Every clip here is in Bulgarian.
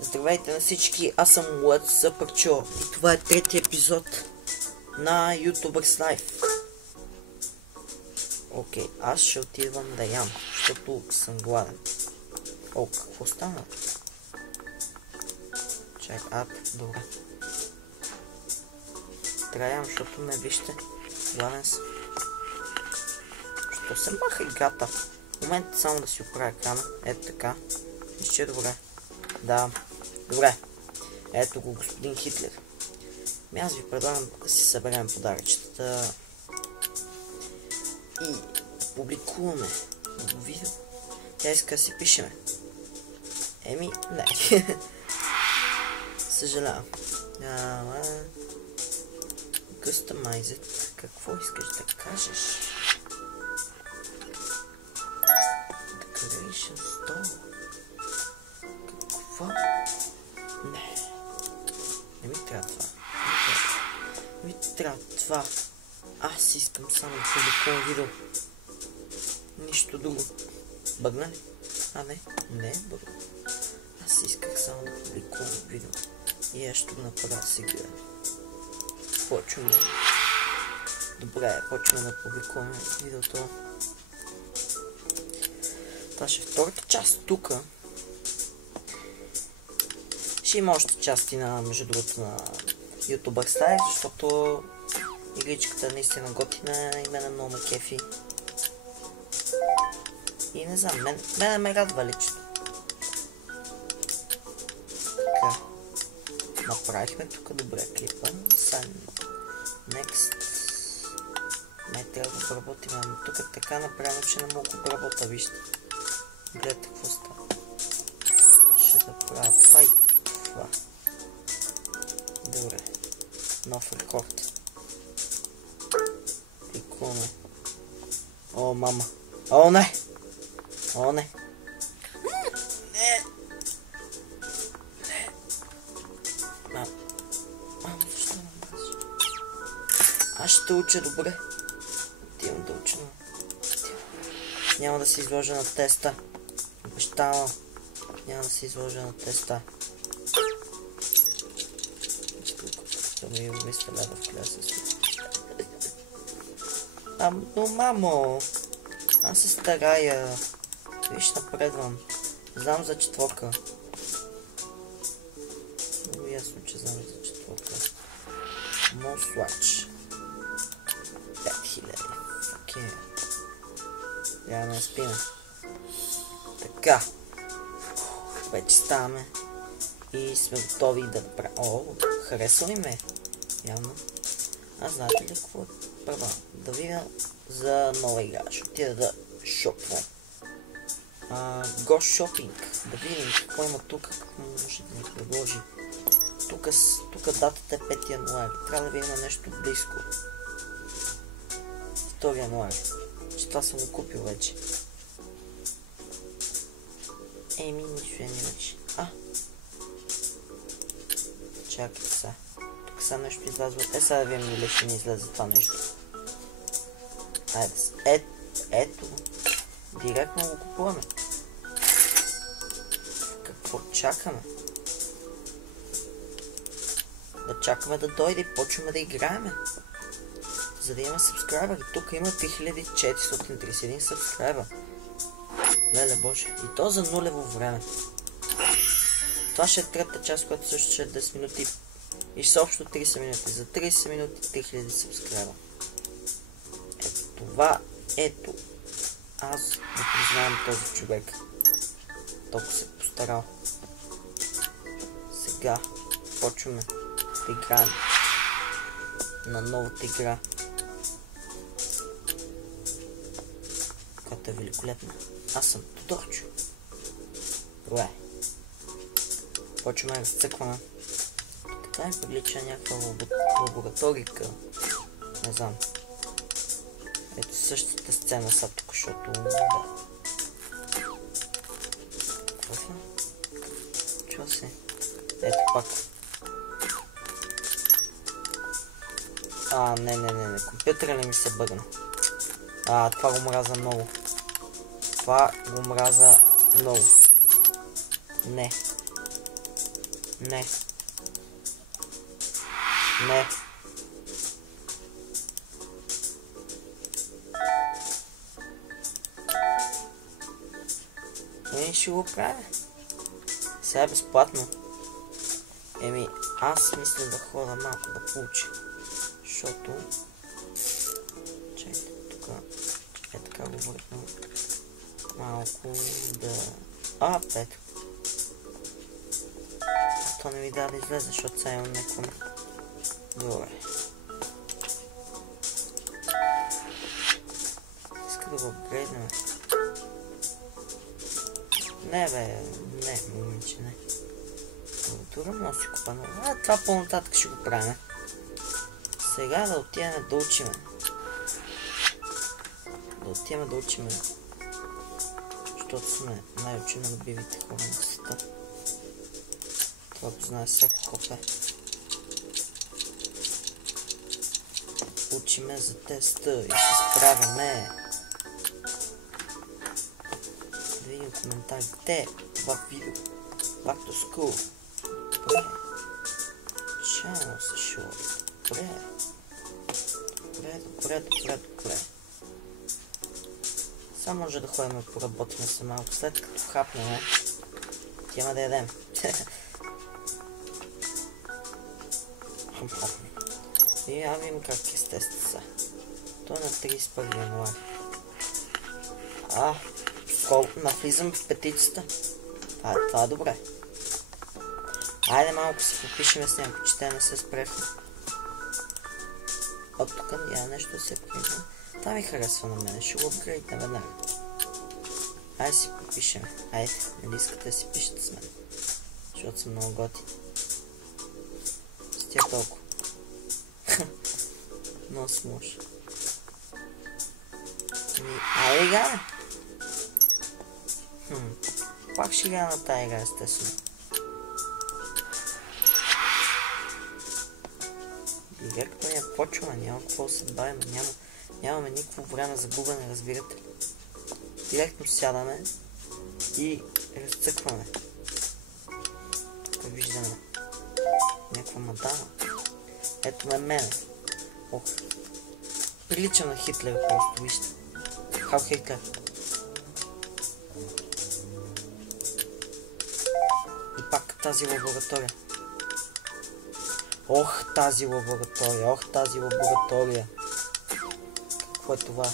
Здравейте на всички, аз съм Лъцъпърчо и това е третия епизод на YouTubers Life. Окей, аз ще отивам да ям, защото съм гладен. О, какво стана? Чакай, добре. Трябва да ям, защото ме вижте. Гладен съм. Що се маха играта? В момента само да си оправя екрана. Ето така. Мисля, че е добре. Да. Добре. Ето го господин Хитлер. Аз ви предлагам да си съберем подаръчетата и публикуваме много видео. Тя иска да си пишеме. Еми, не. Съжалявам. Customize it. Какво искаш да кажеш? Decoration store. Какво? Не. Не ми трябва това. Не ми трябва това. Аз искам само да публикувам видео. Нищо друго. Бъгна ли? А, не. Не е бъгна. Аз исках само да публикувам видео. И аз ще го направя сега. Почваме. Добре, почваме да публикуваме видеото. Това ще е втората част тук. Ще има още части на, между другото, на YouTubers Life, защото игричката е наистина готина и мене много ме кефи. И не знам, мене ме радва лично. Така. Направихме тук добре клипа. Next. Не трябва да обработим, ами тук е така направено, че не мога да обработа, вижте. Гледайте какво става. Ще да правя това и това. Добре. Нов рекорд. Кликуваме. О, мама. О, не! О, не! Не! Не! Мама, защо ме мразиш? Аз ще уча добре. Отивам да уча, но... Няма да се изложа на теста. Обещавам. Няма да се изложа на теста. Да ми умисля лева в кляса си. Но мамо, аз се старая. Виж, напредвам. Знам за четворка. Много ясно, че знам за четворка. Монслач. 5000. Окей. Трябва да спина. Така. Вече ставаме. И сме готови да направим. О, харесва ли ме? Явно. Аз знаете ли какво правя? Да видя за нова игра. Ще отида да шопвам. Go Shopping. Да видим какво има тук. Какво може да ни предложи. Тук датата е 5 януари. Трябва да видим нещо близко. 2 януари. Че това съм го купил вече. Еми, нищо не вече. Чакайте сега. Тук сега нещо излязва. Сега да видим дали ще ни излезе това нещо. Айде. Ето. Директно го купуваме. Какво чакаме? Да чакаме да дойде и почваме да играеме. За да има сабскрайбър. Тук има 3431 сабскрайбър. Леле боже. И то за нулево време. Това ще е третата част, която също ще е 10 минути. И ще са общо 30 минути. За 30 минути 3000 сабскрайбър. Ето това. Ето. Аз не признавам този човек. Толкова се постарал. Сега почваме да играем на новата игра, която е великолепна. Аз съм Тодорчо. Добре. Почваме да разцъкваме. Така ми прилича някаква лабораторика. Не знам. Ето същата сцена са тук, защото... Да. Какво? Чува се? Ето пак. Не. Компютъра не ми се бъгна. Това го мраза много. Не. Не. Не. Ще го правя. Сега е безплатно. Аз мисля да ходя малко да получа. Защото... Чакайте, тук... Е така го въртна. Малко да... Ето. То не ми дава да излезе, защото сега имам някакво... Добре. Иска да го апгрейднем. Не бе, не, момиче, не. Тура може да си купа, но това по-нататък ще го правим. Сега да отидем да учиме. Да учиме. Защото сме най-ученолюбивите хора на света. Това го знае всяко копе. Учиме за теста и се справяме. Да видим коментарите в видео. Back to school. Добре. Чао се шури. Добре. Само може да ходим да поработим се малко. След като хапнем, тема да ядем. И видим как е теста са. То е на 31 януари. Навлизам в петицата. Това е добре. Айде малко си попишеме с някакво четене с префи. От тук няма нещо да се призна. Това ми харесва на мен. Ще го апгрейдна веднага. Айде си попишеме. Айде, нали искате да си пишете с мен. Защото съм много готин. С тия толкова. Много смуш. Айде играме. Пак ще игра на тая игра, естествено. Директно я почваме, няма какво да се бавим, нямаме никакво време за губене, разбирате ли. Директно сядаме и разцъкваме. Тук виждаме някаква мадама. Ето мене. Ох. Прилича на Хитлер просто, вижте. Хал Хитлер. И пак тази лаборатория. Ох, тази лаборатория. Какво е това?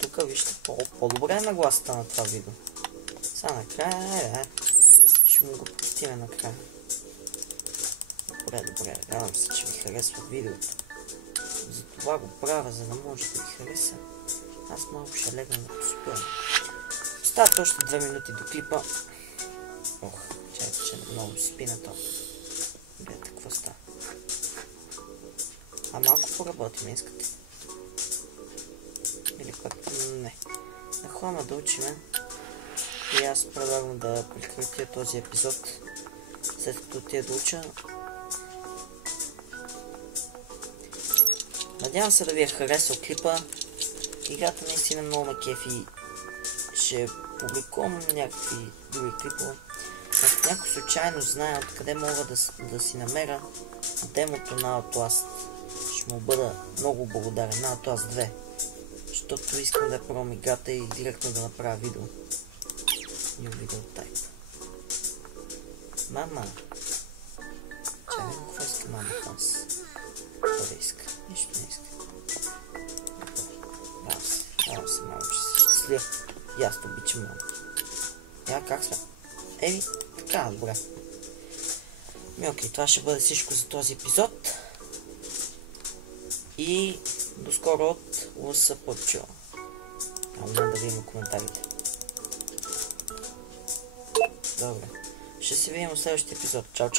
Тук вижте по-добре е нагласата на това видео. Сега накрая, ще му го пустиме накрая. Добре, радвам се, че ви харесва видеото. Затова го правя, за да може да ви хареса. Аз малко ще легна да поспя. Остават още 2 минути до клипа. Ох, чакайте, че много спи на това. Гледайте какво става. Малко поработим, искате. Или пък не. Нахваме да учиме. И аз предлагам да прекратя този епизод. След като отида да уча. Надявам се да ви е харесал клипа. Играта наистина много ме кефи. Ще публикувам някакви други клипове. Ако някой случайно знае откъде мога да си намеря демото на Outlast, ще му бъда много благодарен. На Outlast 2. Защото искам да пробвам играта и директно да направя видео. New video type. Мама. Чакай, какво иска мама от нас? Какво да иска? Нищо не иска. Радвам се, мама, че си щастлив. И аз те обичам, мама. Как сме? Така, добре. Окей, това ще бъде всичко за този епизод. И до скоро от Лъса Пърчо. Няма да видим коментарите. Добре. Ще се видим в следващия епизод. Чао, чао.